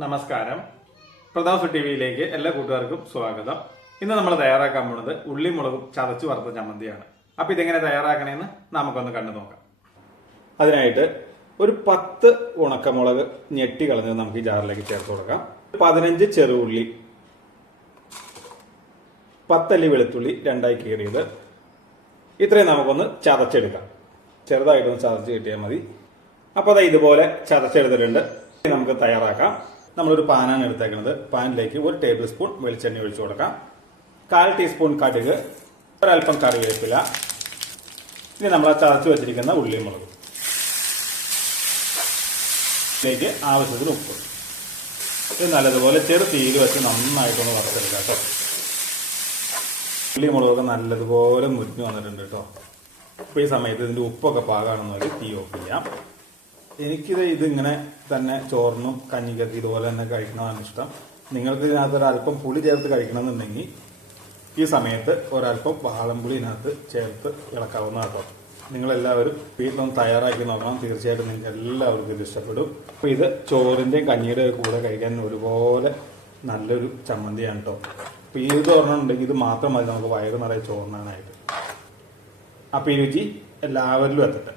നമസ്കാരം. പ്രതാപ് ടിവിയിലേക്ക് എല്ലാ കൂട്ടുകാർക്കും സ്വാഗതം. ഇന്ന് നമ്മൾ തയ്യാറാക്കാൻ പോകുന്നത് ഉള്ളിമുളകും ചതച്ച് വറുത്ത ചമ്മന്തിയാണ്. അപ്പൊ ഇതെങ്ങനെ തയ്യാറാക്കണമെന്ന് നമുക്കൊന്ന് കണ്ടു നോക്കാം. അതിനായിട്ട് ഒരു 10 ഉണക്കമുളക് ഞെട്ടി കളഞ്ഞത് നമുക്ക് ഈ ജാറിലേക്ക് ചേർത്ത് കൊടുക്കാം. 15 ചെറുള്ളി, 10 അല്ലി വെളുത്തുള്ളി രണ്ടായി കീറിയത്, ഇത്രയും നമുക്കൊന്ന് ചതച്ചെടുക്കാം. ചെറുതായിട്ടൊന്ന് ചതച്ച് കിട്ടിയാൽ മതി. അപ്പോൾ അത് ഇതുപോലെ ചതച്ചെടുത്തിട്ടുണ്ട്. നമുക്ക് തയ്യാറാക്കാം. നമ്മളൊരു പാനാണ് എടുത്തേക്കുന്നത്. പാനിലേക്ക് 1 ടേബിൾ സ്പൂൺ വെളിച്ചെണ്ണ ഒഴിച്ചു കൊടുക്കാം. 1/4 ടീസ്പൂൺ കടുക്, ഒരൽപ്പം കറിവേപ്പില, ഇനി നമ്മൾ ചതച്ച് വെച്ചിരിക്കുന്ന ഉള്ളിമുളക്, ഇതിലേക്ക് ആവശ്യത്തിന് ഉപ്പ്. ഇത് നല്ലതുപോലെ ചെറു തീയിൽ വെച്ച് നന്നായിട്ടൊന്ന് വറുത്തെടുക്കാം കേട്ടോ. ഉള്ളിമുളകൊക്കെ നല്ലതുപോലെ മുരിഞ്ഞു വന്നിട്ടുണ്ട് കേട്ടോ. അപ്പോൾ ഈ സമയത്ത് ഇതിൻ്റെ ഉപ്പൊക്കെ പാകാണെന്നൊരു തീ ഓഫ് ചെയ്യാം. ഇതിങ്ങനെ തന്നെ ചോറിനും കഞ്ഞിക്കൊക്കെ ഇതുപോലെ തന്നെ കഴിക്കണമെന്നാണ് ഇഷ്ടം. നിങ്ങൾക്ക് ഇതിനകത്ത് ഒരല്പം പുളി ചേർത്ത് കഴിക്കണമെന്നുണ്ടെങ്കിൽ ഈ സമയത്ത് ഒരല്പം വാളംപുളി ഇതിനകത്ത് ചേർത്ത് ഇളക്കാവുന്നതാട്ടോ. നിങ്ങളെല്ലാവരും വീട്ടിലൊന്ന് തയ്യാറാക്കി നോക്കണം. തീർച്ചയായിട്ടും നിങ്ങൾക്ക് എല്ലാവർക്കും ഇത് ഇഷ്ടപ്പെടും. അപ്പോൾ ഇത് ചോറിൻ്റെയും കഞ്ഞിയുടെയും കൂടെ കഴിക്കാൻ ഒരുപോലെ നല്ലൊരു ചമ്മന്തിയാണ് കേട്ടോ. അപ്പോൾ ഇത് പറഞ്ഞിട്ടുണ്ടെങ്കിൽ ഇത് മാത്രം മതി നമുക്ക് വയറ് നിറയെ ചോറിനാനായിട്ട്. അപ്പോൾ ഈ രുചി എല്ലാവരിലും എത്തട്ടെ.